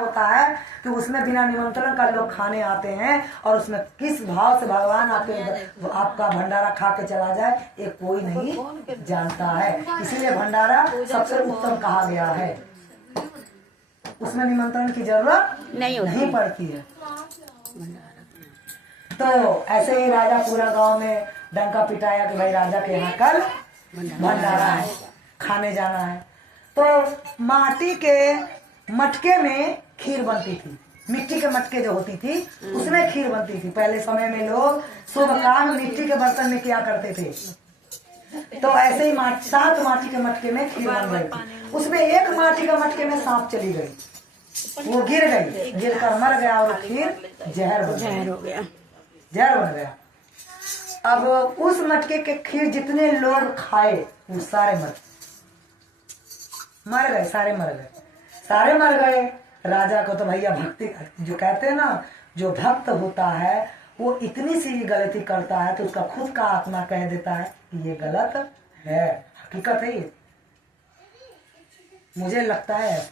होता है कि उसमें बिना निमंत्रण का लोग खाने आते हैं और उसमें किस भाव से भगवान आपका भंडारा खा के चला जाए ये कोई नहीं जानता है। इसीलिए भंडारा सबसे उत्तम कहा गया है, उसमें निमंत्रण की जरूरत नहीं पड़ती है। तो ऐसे ही राजा पूरा गांव में डंका पिटाया कि भाई राजा के यहाँ कल भंडारा है, खाने जाना है। तो माटी के मटके में खीर बनती थी, मिट्टी के मटके जो होती थी उसमें खीर बनती थी। पहले समय में लोग शुभ काम मिट्टी के बर्तन में किया करते थे। तो ऐसे ही 7 माटी के मटके में खीर बन रही थी। उसमें एक माटी के मटके में सांप चली गई, वो गिर गई, गिर कर मर गया और खीर जहर बन गया। अब उस मटके के खीर जितने लोग खाए वो सारे मर गए, सारे मर गए। राजा को तो भैया भक्ति जो कहते हैं ना, जो भक्त होता है वो इतनी सी गलती करता है तो उसका खुद का आत्मा कह देता है कि ये गलत है, हकीकत है ये, मुझे लगता है ऐसा।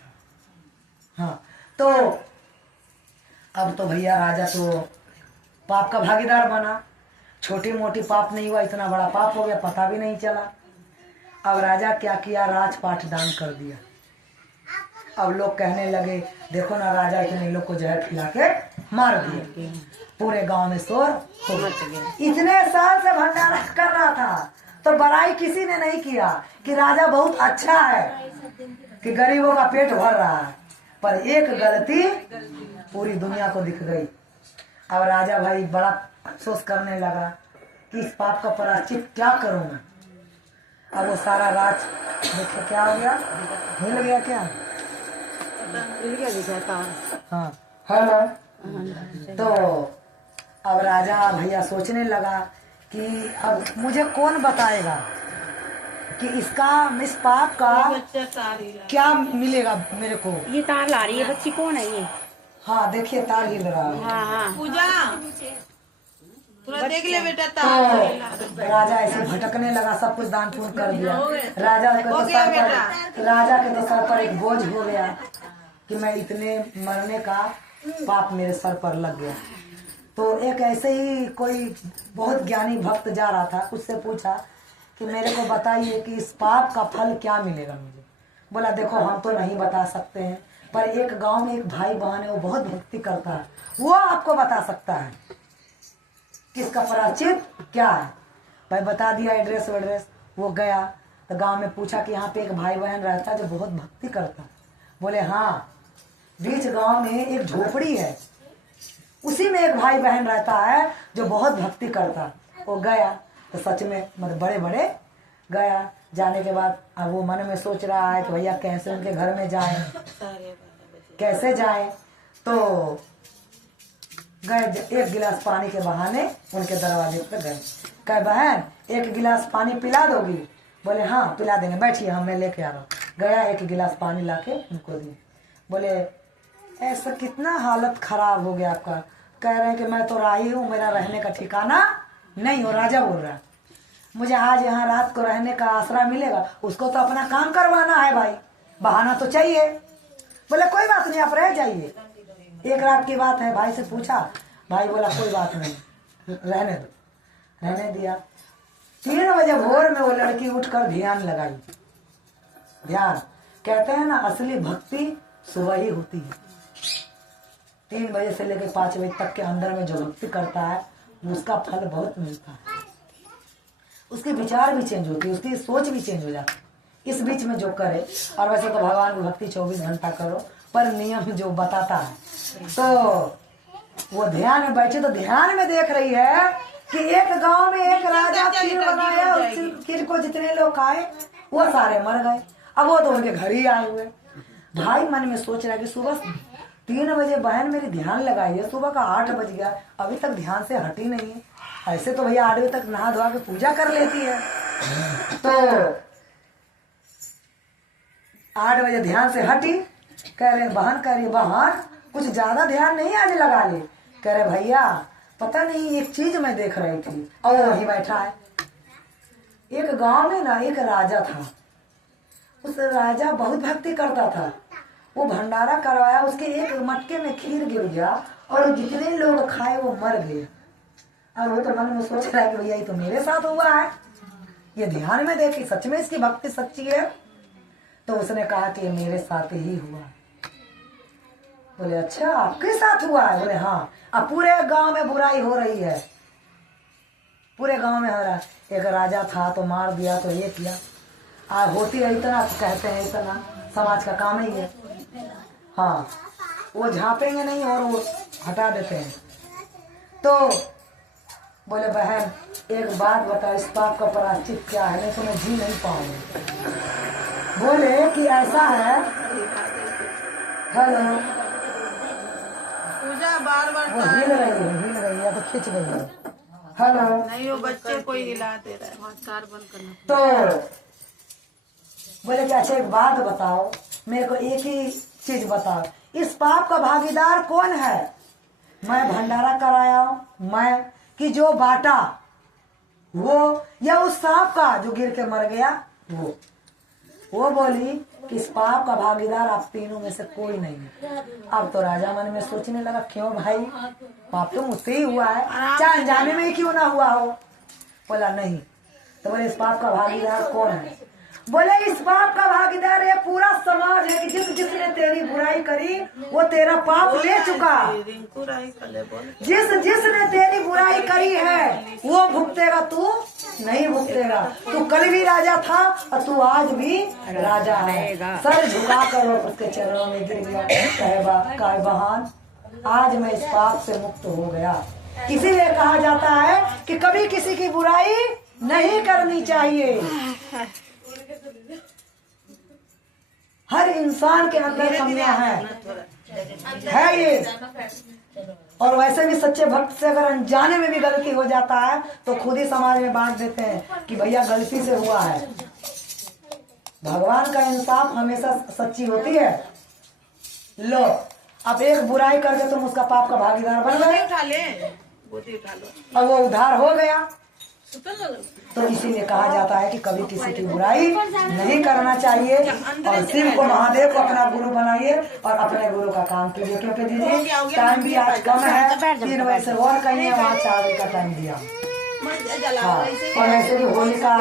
हाँ, तो अब तो भैया राजा तो पाप का भागीदार बना, छोटी मोटी पाप नहीं हुआ, इतना बड़ा पाप हो गया, पता भी नहीं चला। अब राजा क्या किया, राजपाट दान कर दिया। अब लोग कहने लगे देखो ना राजा इतने लोग को जहर खिला के मार दिया, पूरे गांव में शोर हो गया। इतने साल से भंडारा कर रहा था तो बड़ाई किसी ने नहीं किया कि राजा बहुत अच्छा है, कि गरीबों का पेट भर रहा है, पर एक गलती पूरी दुनिया को दिख गई। अब राजा भाई बड़ा अफसोस करने लगा कि इस पाप का प्रायश्चित क्या करूं मैं। अब वो सारा राज देखो क्या हो गया, हिल गया क्या, हाँ हेलो। तो अब राजा भैया सोचने लगा कि अब मुझे कौन बताएगा कि इस पाप का क्या मिलेगा मेरे को। ये तार ला रही है बच्ची, कौन है ये? हाँ देखिए तार हिल रहा है। हाँ पूजा थोड़ा देख ले बेटा। तो राजा ऐसे भटकने लगा, सब कुछ दान पुण्य कर दिया। राजा के तो सर पर एक बोझ हो गया कि मैं इतने मरने का पाप मेरे सर पर लग गया। तो एक ऐसे ही कोई बहुत ज्ञानी भक्त जा रहा था, उससे पूछा कि मेरे को बताइए कि इस पाप का फल क्या मिलेगा मुझे। बोला देखो हम तो नहीं बता सकते हैं, पर एक गांव में एक भाई बहन है, वो बहुत भक्ति करता है, वो आपको बता सकता है किसका प्रायश्चित क्या है। भाई बता दिया एड्रेस वेड्रेस। वो गया तो गांव में पूछा कि यहाँ पे एक भाई बहन रहता है जो बहुत भक्ति करता है। बोले हाँ, बीच गांव में एक झोपड़ी है, उसी में एक भाई बहन रहता है जो बहुत भक्ति करता है। वो गया तो सच में मतलब बड़े बड़े गया। जाने के बाद अब वो मन में सोच रहा है कि भैया कैसे उनके घर में जाए, कैसे जाए। तो गए, एक गिलास पानी के बहाने उनके दरवाजे पे गए। कहे बहन एक गिलास पानी पिला दोगी? बोले हाँ पिला देंगे, बैठिए हम मैं लेके आ रहा हूँ। गया एक गिलास पानी लाके उनको दिए। बोले ऐसा कितना हालत खराब हो गया आपका? कह रहे हैं कि मैं तो राही हूँ, मेरा रहने का ठिकाना नहीं हो। राजा बोल रहा है मुझे आज यहाँ रात को रहने का आसरा मिलेगा। उसको तो अपना काम करवाना है भाई, बहाना तो चाहिए। बोले कोई बात नहीं आप रह जाइए, एक रात की बात है। भाई से पूछा, भाई बोला कोई बात नहीं रहने दो। रहने दिया। 3 बजे भोर में वो लड़की उठकर ध्यान लगाई। ध्यान कहते हैं ना असली भक्ति सुबह ही होती है। 3 बजे से लेकर 5 बजे तक के अंदर में जो भक्ति करता है उसका फल बहुत मिलता है। उसके विचार भी चेंज होती है, उसकी सोच भी चेंज हो जाती है इस बीच में जो करे। और वैसे तो भगवान की भक्ति 24 घंटा करो, पर नियम जो बताता है। तो वो ध्यान में बैठे तो ध्यान में देख रही है कि एक गांव में एक राजा खीर बनाया, उस खीर को जितने लोग खाए वो सारे मर गए। अब वो तो उनके घर ही आए हुए। भाई मन में सोच रहा है कि सुबह 3 बजे बहन मेरी ध्यान लगाई है, सुबह का 8 बज गया, अभी तक ध्यान से हटी नहीं है। ऐसे तो भैया 8 बजे तक नहा धोआ के पूजा कर लेती है। तो 8 बजे ध्यान से हटी। कह रहे बहन, कह रही बहन कुछ ज्यादा ध्यान नहीं आज लगा ले। कह रहे भैया पता नहीं एक चीज मैं देख रही थी। और वही बैठा है। एक गांव में ना एक राजा था, उस राजा बहुत भक्ति करता था। वो भंडारा करवाया, उसके एक मटके में खीर गिर गया और जितने लोग खाए वो मर गए। और वो तो मन में सोच रहा है कि भैया ये तो मेरे साथ हुआ है, ये ध्यान में देखी सच में इसकी भक्ति सच्ची है। तो उसने कहा कि ये मेरे साथ ही हुआ। बोले अच्छा आपके साथ हुआ है? बोले हाँ। अब पूरे गांव में बुराई हो रही है, पूरे गांव में हो रहा है। एक राजा था तो मार दिया तो ये किया, होती है इतना, कहते हैं इतना, समाज का काम ही है। हाँ वो झापेंगे नहीं और वो हटा देते हैं। तो बोले बहन एक बात बता, इस पाप का प्रायश्चित क्या है, नहीं तो मैं जी नहीं पाऊंगी। बोले कि ऐसा है, हेलो पूजा बार बार वो हिल रही है तो खिंच गई है। हेलो नहीं, वो बच्चे कोई हिला दे रहा है, तार बंद करना। तो बोले कि अच्छा एक बात बताओ, मेरे को एक ही चीज बताओ, इस पाप का भागीदार कौन है? मैं भंडारा कराया हूं, मैं कि जो बांटा वो, या उस सांप का जो गिर के मर गया वो बोली कि इस पाप का भागीदार आप तीनों में से कोई नहीं है। अब तो राजा मन में सोचने लगा क्यों भाई, पाप तो मुझसे ही हुआ है, चाहे अनजाने में ही क्यों ना हुआ हो। बोला नहीं। तो बोले इस पाप का भागीदार कौन है? बोले इस पाप का भागीदार ये पूरा समाज है कि जिसने तेरी बुराई करी वो तेरा पाप ले चुका। जिसने तेरी बुराई करी है वो भुगतेगा, तू नहीं भुगतेगा। तू कल भी राजा था और तू आज भी राजा है। सर झुका कर उसके चरणों में गिर गया, कहे बहन आज मैं इस पाप से मुक्त हो गया। इसीलिए कहा जाता है कि कभी किसी की बुराई नहीं करनी चाहिए। हर इंसान के अंदर कमियां है ये। और वैसे भी सच्चे भक्त से अगर अनजाने में भी गलती हो जाता है तो खुद ही समाज में बांट देते हैं कि भैया गलती से हुआ है। भगवान का इंसाफ हमेशा सच्ची होती है। लो अब एक बुराई करके तुम उसका पाप का भागीदार बन गए, उठा ले, उठा लो, और वो उधार हो गया। तो इसीलिए कहा जाता है कि कभी किसी की बुराई नहीं करना चाहिए और शिव को महादेव को अपना गुरु बनाइए और अपने गुरु का काम कीजिए। क्योंकि दीदी टाइम भी आज कम है, 3 बजे से और कहीं वहाँ 4 बजे का टाइम दिया। हाँ और ऐसे भी होली का